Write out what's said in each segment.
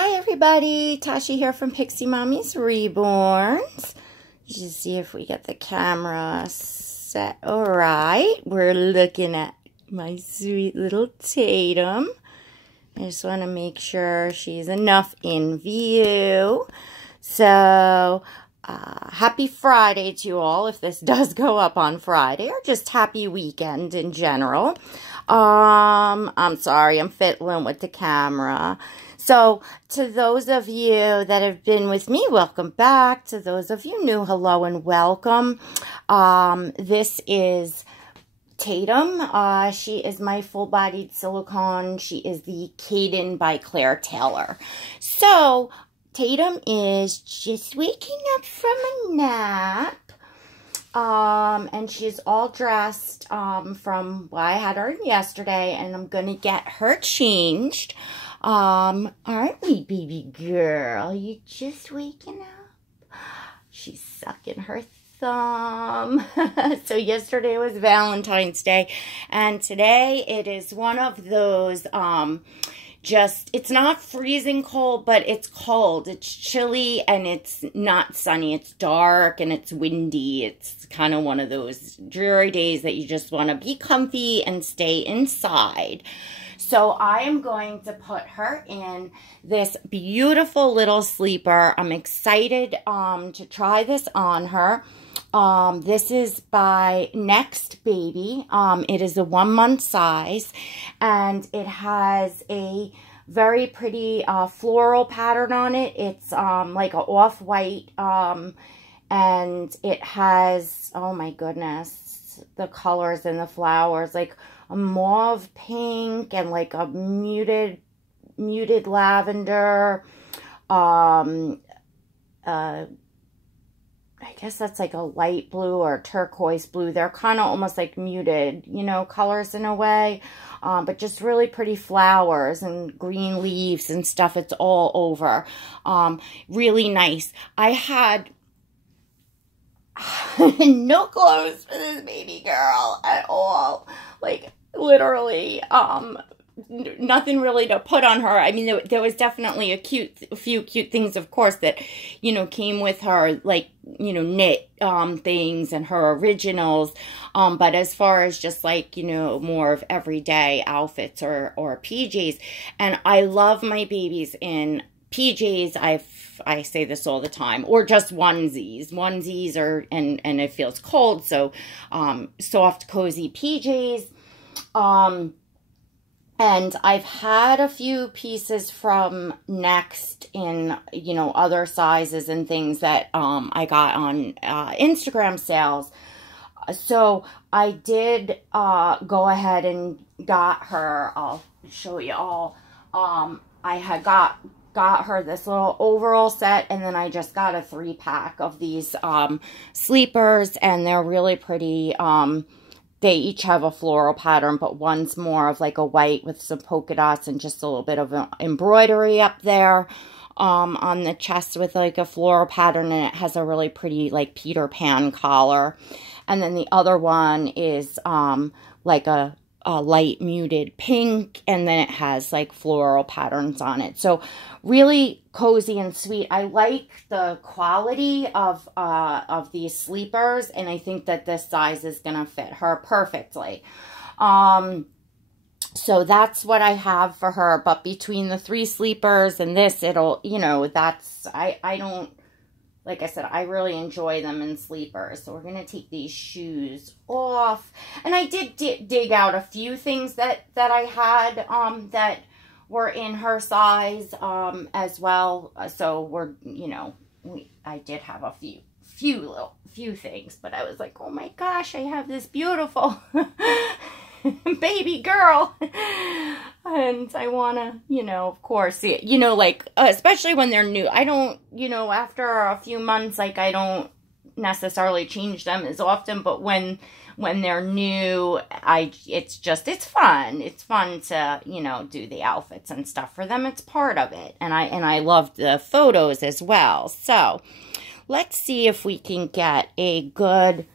Hi everybody, Tasha here from Pixie Mommy's Reborns. Just see if we get the camera set. All right, we're looking at my sweet little Tatum. I just want to make sure she's enough in view. So, happy Friday to you all, if this does go up on Friday, or just happy weekend in general. I'm sorry, I'm fiddling with the camera. So, to those of you that have been with me, welcome back. To those of you new, hello and welcome. This is Tatum. She is my full-bodied silicone. She is the Kayden by Claire Taylor. So, Tatum is just waking up from a nap. And she's all dressed from, well, I had her yesterday, and I'm going to get her changed. Aren't we, baby girl? You just waking up? She's sucking her thumb. So yesterday was Valentine's Day, and today it is one of those, it's not freezing cold, but it's cold. It's chilly, and it's not sunny. It's dark, and it's windy. It's kind of one of those dreary days that you just want to be comfy and stay inside. So I am going to put her in this beautiful little sleeper. I'm excited to try this on her. This is by Next Baby. It is a 1-month size, and it has a very pretty floral pattern on it. It's like an off-white, and it has, oh my goodness, the colors and the flowers, like a mauve pink and like a muted lavender. I guess that's like a light blue or turquoise blue. They're kind of almost like muted, you know, colors in a way. But just really pretty flowers and green leaves and stuff. It's all over. Really nice. I had no clothes for this baby girl at all. Like, literally, nothing really to put on her. I mean, there was definitely a few cute things, of course, that, you know, came with her, like, you know, knit things and her originals. But as far as just like, you know, more of everyday outfits or PJs. And I love my babies in PJs. I say this all the time, or just onesies. Onesies are, and it feels cold, so soft, cozy PJs. And I've had a few pieces from Next in, you know, other sizes and things that I got on Instagram sales. So I did go ahead and got her, I'll show you all, I had got her this little overall set, and then I just got a 3-pack of these sleepers, and they're really pretty. They each have a floral pattern, but one's more of like a white with some polka dots and just a little bit of embroidery up there on the chest with like a floral pattern, and it has a really pretty like Peter Pan collar. And then the other one is like a light muted pink, and then it has like floral patterns on it. So really cozy and sweet. I like the quality of these sleepers, and I think that this size is gonna fit her perfectly. So that's what I have for her. But between the 3 sleepers and this, it'll, you know, that's, I don't, like I said, I really enjoy them in sleepers. So we're going to take these shoes off. And I did dig out a few things that I had that were in her size as well. So we're, you know, I did have a few things. But I was like, oh my gosh, I have this beautiful baby girl. And I want to, you know, of course, you know, like, especially when they're new. I don't, you know, after a few months, like, I don't necessarily change them as often. But when they're new, it's fun. It's fun to, you know, do the outfits and stuff for them. It's part of it. And I love the photos as well. So let's see if we can get a good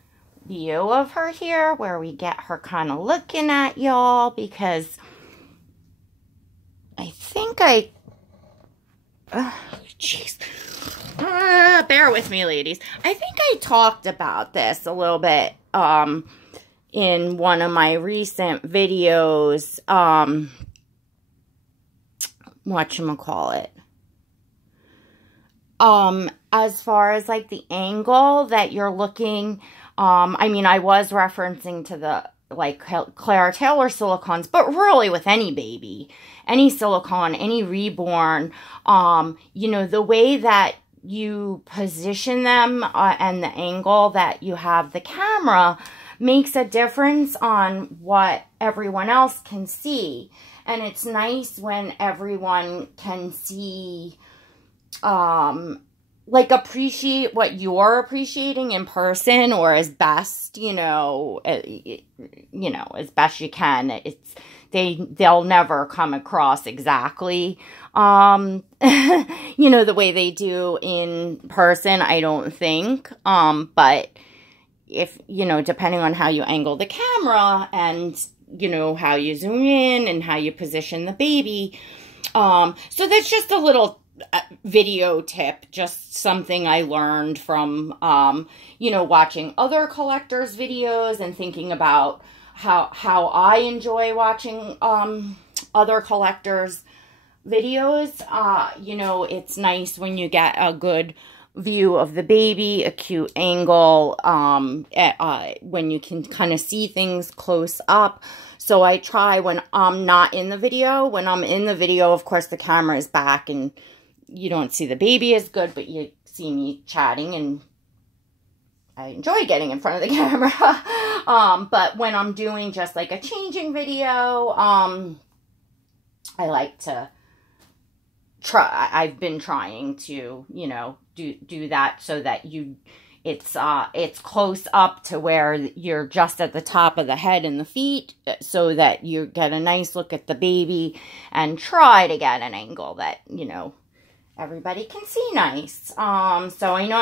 view of her here, where we get her kind of looking at y'all, because I think I Jeez. Bear with me, ladies. I think I talked about this a little bit in one of my recent videos. Whatchamacallit. As far as like the angle that you're looking, I mean, I was referencing to the like Claire Taylor silicones, but really with any baby, any silicone, any reborn, you know, the way that you position them and the angle that you have the camera makes a difference on what everyone else can see. And it's nice when everyone can see, like appreciate what you're appreciating in person, or as best, you know, as best you can. It's, they'll never come across exactly, you know, the way they do in person, I don't think. But if, you know, depending on how you angle the camera and, you know, how you zoom in and how you position the baby. So that's just a little video tip, just something I learned from, you know, watching other collectors' videos and thinking about how I enjoy watching other collectors' videos. You know, it's nice when you get a good view of the baby, a cute angle, when you can kind of see things close up. So I try when I'm not in the video. When I'm in the video, of course, the camera is back and you don't see the baby as good, but you see me chatting, and I enjoy getting in front of the camera. But when I'm doing just like a changing video, I like to try. I've been trying to, you know, do that so that it's close up to where you're just at the top of the head and the feet, so that you get a nice look at the baby, and try to get an angle that, you know, everybody can see nice. So I know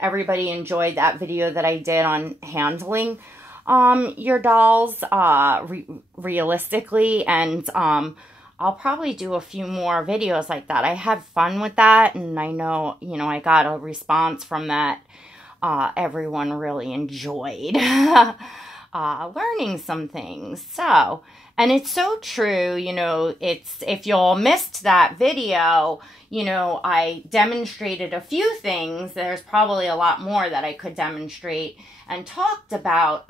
everybody enjoyed that video that I did on handling your dolls realistically, and I'll probably do a few more videos like that. I had fun with that, and I know, you know, I got a response from that. Everyone really enjoyed learning some things. So, and it's so true, you know, if y'all missed that video, you know, I demonstrated a few things. There's probably a lot more that I could demonstrate, and talked about,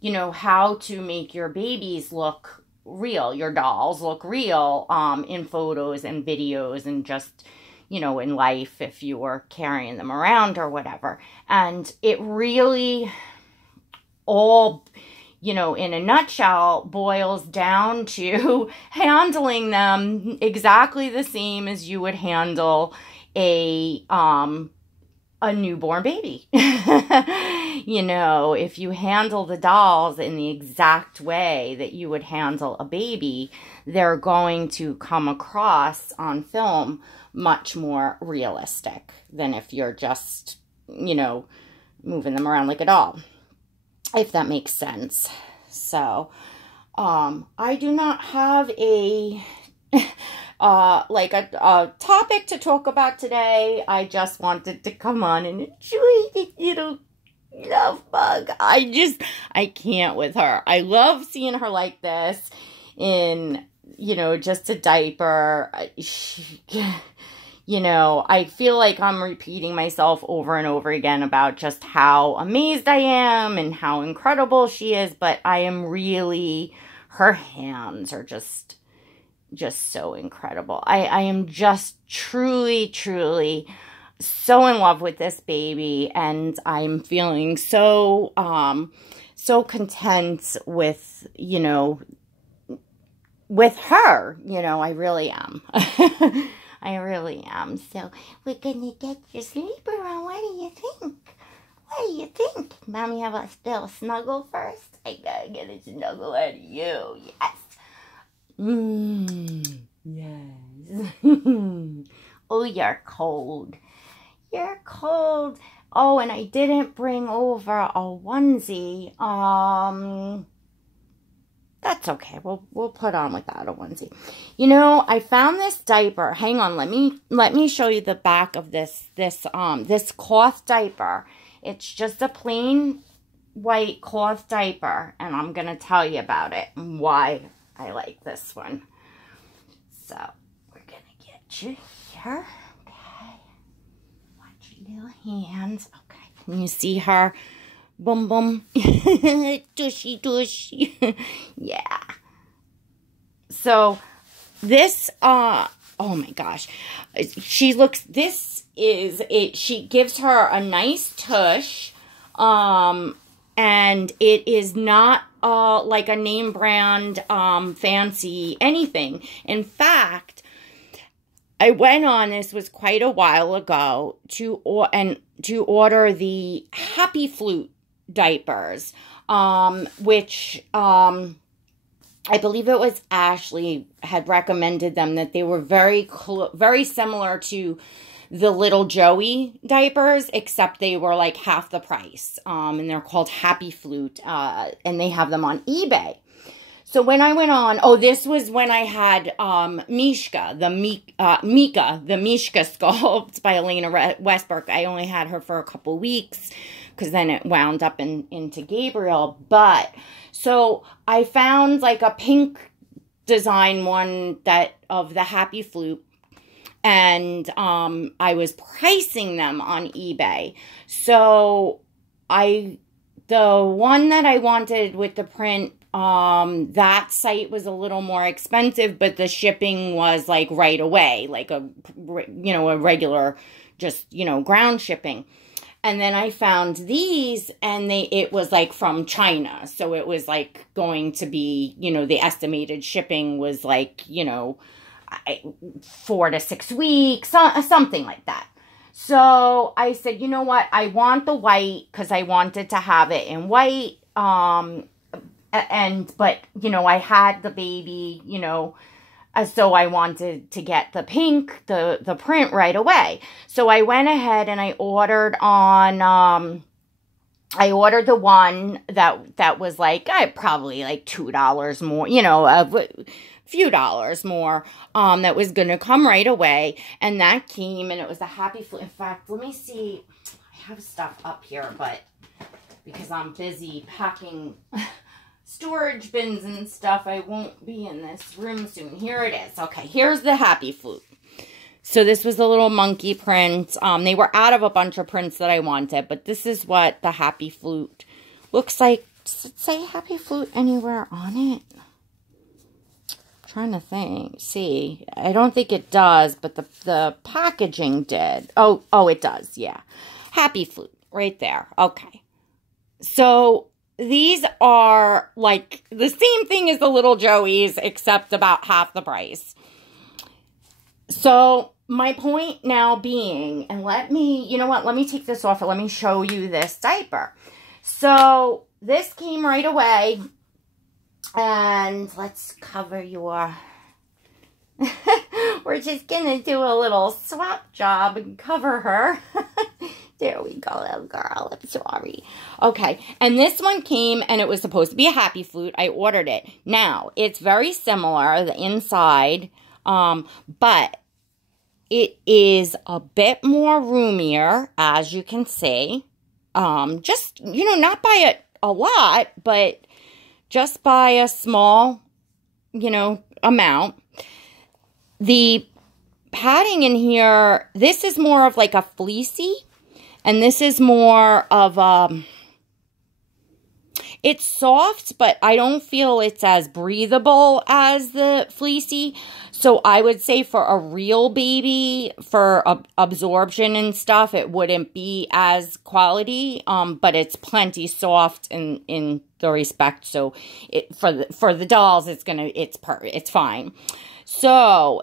you know, how to make your babies look real, your dolls look real, in photos and videos, and just, you know, in life, if you were carrying them around or whatever. And it really all, you know, in a nutshell, boils down to handling them exactly the same as you would handle a newborn baby. You know, if you handle the dolls in the exact way that you would handle a baby, they're going to come across on film much more realistic than if you're just, you know, moving them around like a doll, if that makes sense. So, I do not have a, like a topic to talk about today. I just wanted to come on and enjoy the little love bug. I can't with her. I love seeing her like this in, you know, just a diaper. You know, I feel like I'm repeating myself over and over again about just how amazed I am and how incredible she is, but I am really, her hands are just so incredible. I am just truly, truly so in love with this baby, and I'm feeling so, so content with, you know, with her. You know, I really am. I really am. So, we're gonna get your sleeper on. What do you think? What do you think? Mommy, have a little snuggle first? I gotta get a snuggle out of you. Yes. Yes. Oh, you're cold. You're cold. Oh, and I didn't bring over a onesie. That's okay. We'll put on without a onesie. You know, I found this diaper. Hang on, let me show you the back of this cloth diaper. It's just a plain white cloth diaper, and I'm gonna tell you about it and why I like this one. So we're gonna get you here. Okay. Watch your little hands. Okay. Can you see her? Boom, boom. Tushy, tushy. Yeah. So, this, oh my gosh. She looks, this is, she gives her a nice tush. And it is not, like a name brand, fancy anything. In fact, I went on, this was quite a while ago, to order the Happy Flute diapers, which I believe it was Ashley had recommended them, that they were very similar to the little Joey diapers, except they were like half the price, and they're called Happy Flute, and they have them on eBay. So when I went on, oh, this was when I had Mishka, the Mika, the Mishka sculpt by Elena Westbrook. I only had her for a couple weeks, because then it wound up into Gabriel. But, so I found like a pink design one of the Happy Flute. And I was pricing them on eBay. So the one that I wanted with the print, that site was a little more expensive, but the shipping was like right away, like a regular, just, ground shipping. And then I found these, and it was like from China. So it was like going to be, the estimated shipping was like, 4 to 6 weeks, something like that. So I said, you know what? I want the white, because I wanted to have it in white. But I had the baby, so I wanted to get the pink, the print right away. So I went ahead and I ordered on, I ordered the one that was like, probably like $2 more, a few dollars more, that was going to come right away. And that came, and it was a Happy Flute. In fact, let me see. I have stuff up here, but because I'm busy packing storage bins and stuff, I won't be in this room soon. Here it is. Okay, here's the Happy Flute. So this was a little monkey print. They were out of a bunch of prints that I wanted, but this is what the Happy Flute looks like. Does it say Happy Flute anywhere on it? I'm trying to think. See, I don't think it does, but the packaging did. Oh, it does. Yeah, Happy Flute right there. Okay, so these are like the same thing as the little Joey's, except about half the price. So my point now being, and let me take this off and let me show you this diaper. So this came right away, and let's cover your, we're just gonna do a little swap job and cover her. There we go, little girl. I'm sorry. Okay, and this one came, and it was supposed to be a Happy Flute. I ordered it. Now, it's very similar, the inside, but it is a bit more roomier, as you can see. Just, not by a lot, but just by a small, amount. The padding in here, this is more of like a fleecy. And this is more of, it's soft, but I don't feel it's as breathable as the fleecy. So I would say for a real baby, for absorption and stuff, it wouldn't be as quality. But it's plenty soft in the respect. So for the dolls, it's fine. So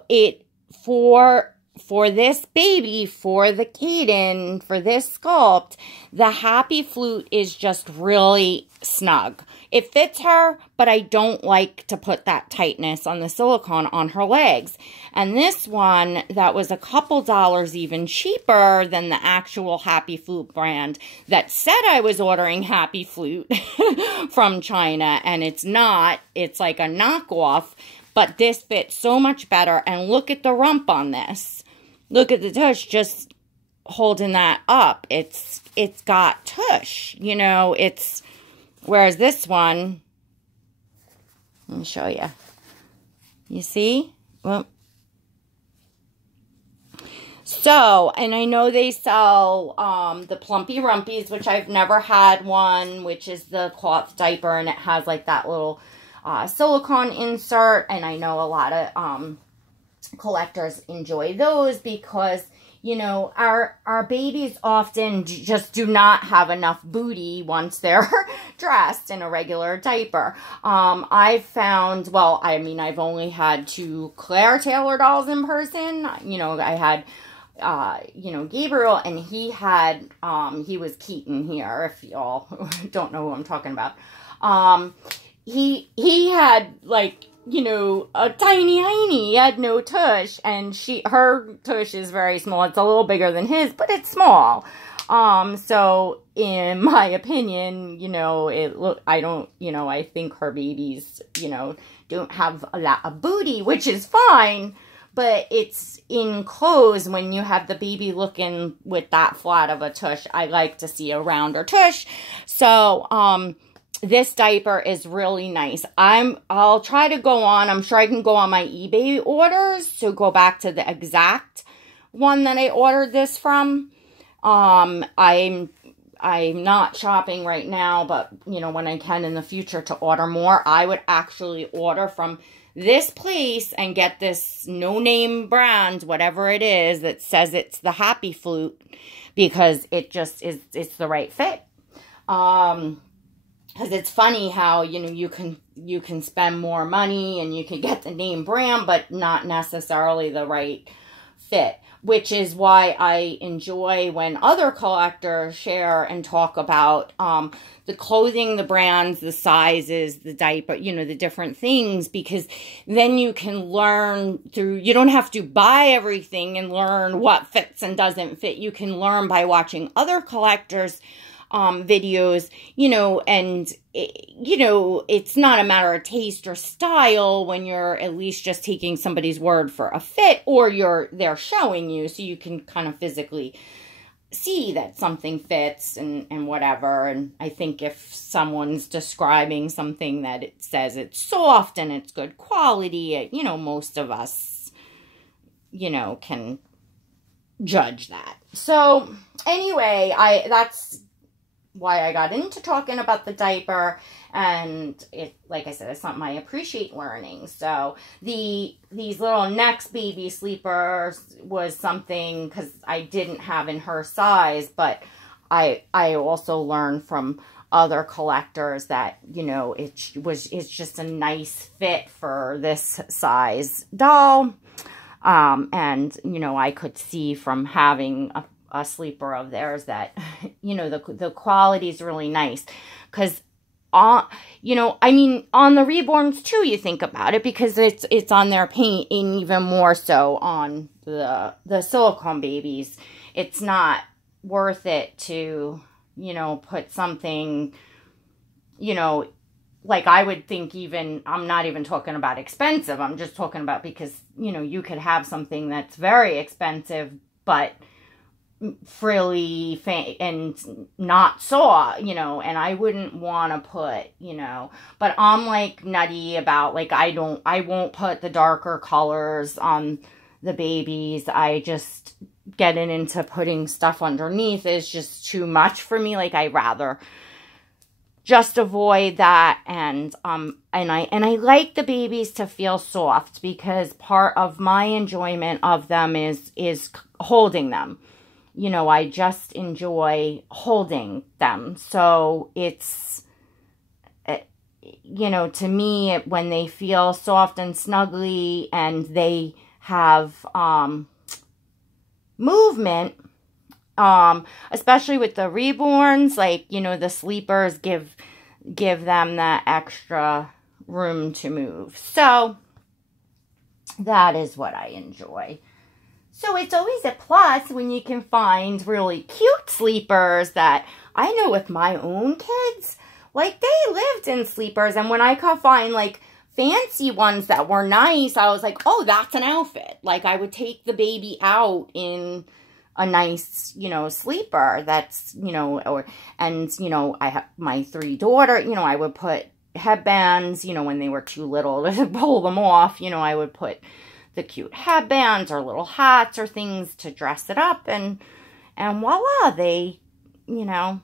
for for this baby, for the Kayden, for this sculpt, the Happy Flute is just really snug. It fits her, but I don't like to put that tightness on the silicone on her legs. And this one, that was a couple dollars even cheaper than the actual Happy Flute brand that said I was ordering Happy Flute from China, and it's not. It's like a knockoff, but this fits so much better. And look at the rump on this. Look at the tush, just holding that up. It's got tush, you know, whereas this one, let me show you. You see? Well, so, and I know they sell the Plumpy Rumpies, which I've never had one, which is the cloth diaper, and it has like that little silicone insert, and I know a lot of collectors enjoy those because, you know, our babies often just do not have enough booty once they're dressed in a regular diaper. I've found, well, I mean, I've only had 2 Claire Taylor dolls in person. You know, I had, you know, Gabriel, and he was Keaton here, if y'all don't know who I'm talking about. He had, like, you know, a tiny hiney. He had no tush, and her tush is very small. It's a little bigger than his, but it's small. So in my opinion, you know, I think her babies, you know, don't have a lot of booty, which is fine, but it's in clothes when you have the baby looking with that flat of a tush. I like to see a rounder tush. So, this diaper is really nice. I'll try to go on. I'm sure I can go on my eBay orders to go back to the exact one that I ordered this from. I'm not shopping right now, but, you know, when I can in the future to order more, I would actually order from this place and get this no-name brand, whatever it is, that says it's the Happy Flute, because it just is, it's the right fit. Because it's funny how, you know, you can spend more money and you can get the name brand, but not necessarily the right fit. Which is why I enjoy when other collectors share and talk about the clothing, the brands, the sizes, the diaper, you know, the different things, because then you can learn through, you don't have to buy everything and learn what fits and doesn't fit. You can learn by watching other collectors' videos, you know, and, you know, it's not a matter of taste or style when you're at least just taking somebody's word for a fit, or they're showing you so you can kind of physically see that something fits and whatever. And I think if someone's describing something that it says it's soft and it's good quality, you know, most of us, you know, can judge that. So anyway, that's why I got into talking about the diaper, and it, like I said, it's something I appreciate learning. So these little Next baby sleepers was something, because I didn't have in her size, but I also learned from other collectors that, you know, it's just a nice fit for this size doll. And, you know, I could see from having a sleeper of theirs that, you know, the quality is really nice. Because, you know, I mean, on the Reborns too, you think about it, because it's on their paint, and even more so on the silicone babies. It's not worth it to, you know, put something, you know, like I would think, even, I'm not even talking about expensive. I'm just talking about, because, you know, you could have something that's very expensive, but frilly and not soft, you know, and I wouldn't want to put, you know, but I'm like nutty about, like, I won't put the darker colors on the babies. I just, getting into putting stuff underneath is just too much for me. Like, I rather just avoid that. And I like the babies to feel soft, because part of my enjoyment of them is holding them. You know, I just enjoy holding them. So it's, you know, to me, when they feel soft and snuggly, and they have, movement, especially with the reborns, like, you know, the sleepers give them that extra room to move. So that is what I enjoy. So it's always a plus when you can find really cute sleepers that I know with my own kids, like they lived in sleepers. And when I could find like fancy ones that were nice, I was like, oh, that's an outfit. Like I would take the baby out in a nice, you know, sleeper that's, you know, and, you know, I have my 3 daughters, you know, I would put headbands, you know, when they were too little to pull them off, you know, I would put the cute headbands or little hats or things to dress it up, and voila, they, you know,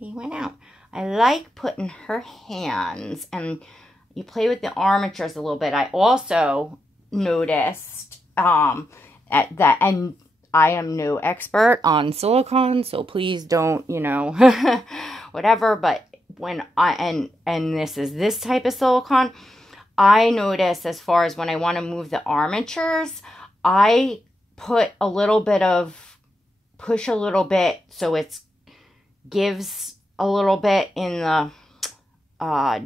they went out. I like putting her hands, and you play with the armatures a little bit. I also noticed at that, and I am no expert on silicone, so please don't, you know, whatever, but when I, and this is this type of silicone, I notice as far as when I want to move the armatures, I put a little bit of, push a little bit so it gives a little bit in the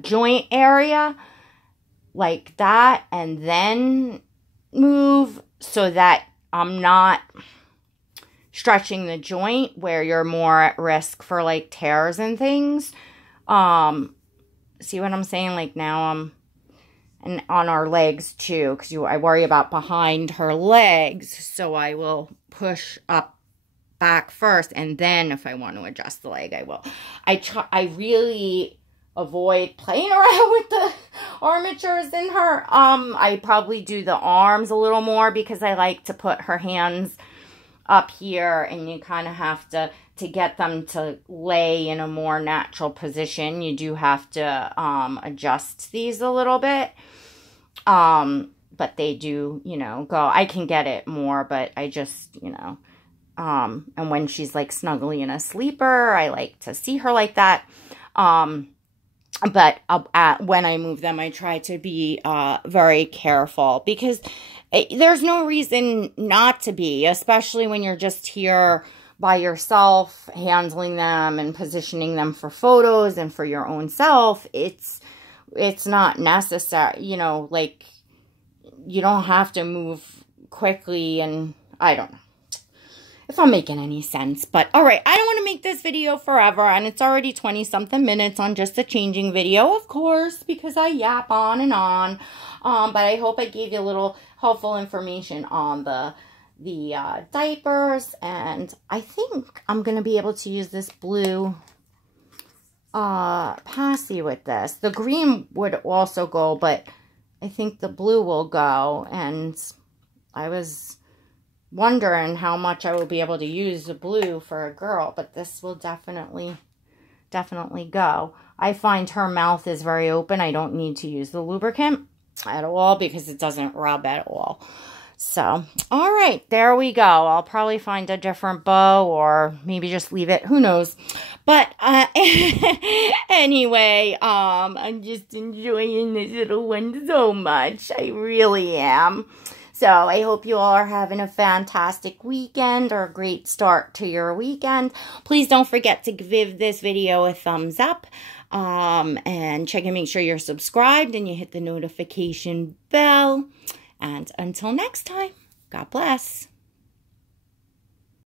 joint area like that, and then move so that I'm not stretching the joint where you're more at risk for like tears and things. See what I'm saying? Like now and on our legs too, because I worry about behind her legs, so I will push up back first, and then if I want to adjust the leg, I will. I really avoid playing around with the armatures in her. I probably do the arms a little more because I like to put her hands up here, and you kind of have to get them to lay in a more natural position. You do have to adjust these a little bit. But they do, you know, go. I can get it more, but I just, you know, and when she's like snuggly in a sleeper, I like to see her like that. But when I move them, I try to be very careful, because there's no reason not to be, especially when you're just here by yourself, handling them and positioning them for photos and for your own self. It's not necessary, you know, like you don't have to move quickly, and I don't know if I'm making any sense. But all right, I don't want to make this video forever, and it's already 20-something minutes on just a changing video, of course, because I yap on and on. But I hope I gave you a little helpful information on the diapers, and I think I'm going to be able to use this blue passy with this. The green would also go, but I think the blue will go, and I was wondering how much I will be able to use the blue for a girl, but this will definitely go. I find her mouth is very open. I don't need to use the lubricant at all because it doesn't rub at all. So, all right, there we go. I'll probably find a different bow, or maybe just leave it. Who knows? But anyway, I'm just enjoying this little one so much. I really am. So I hope you all are having a fantastic weekend, or a great start to your weekend. Please don't forget to give this video a thumbs up. And check and make sure you're subscribed and you hit the notification bell. And until next time, God bless.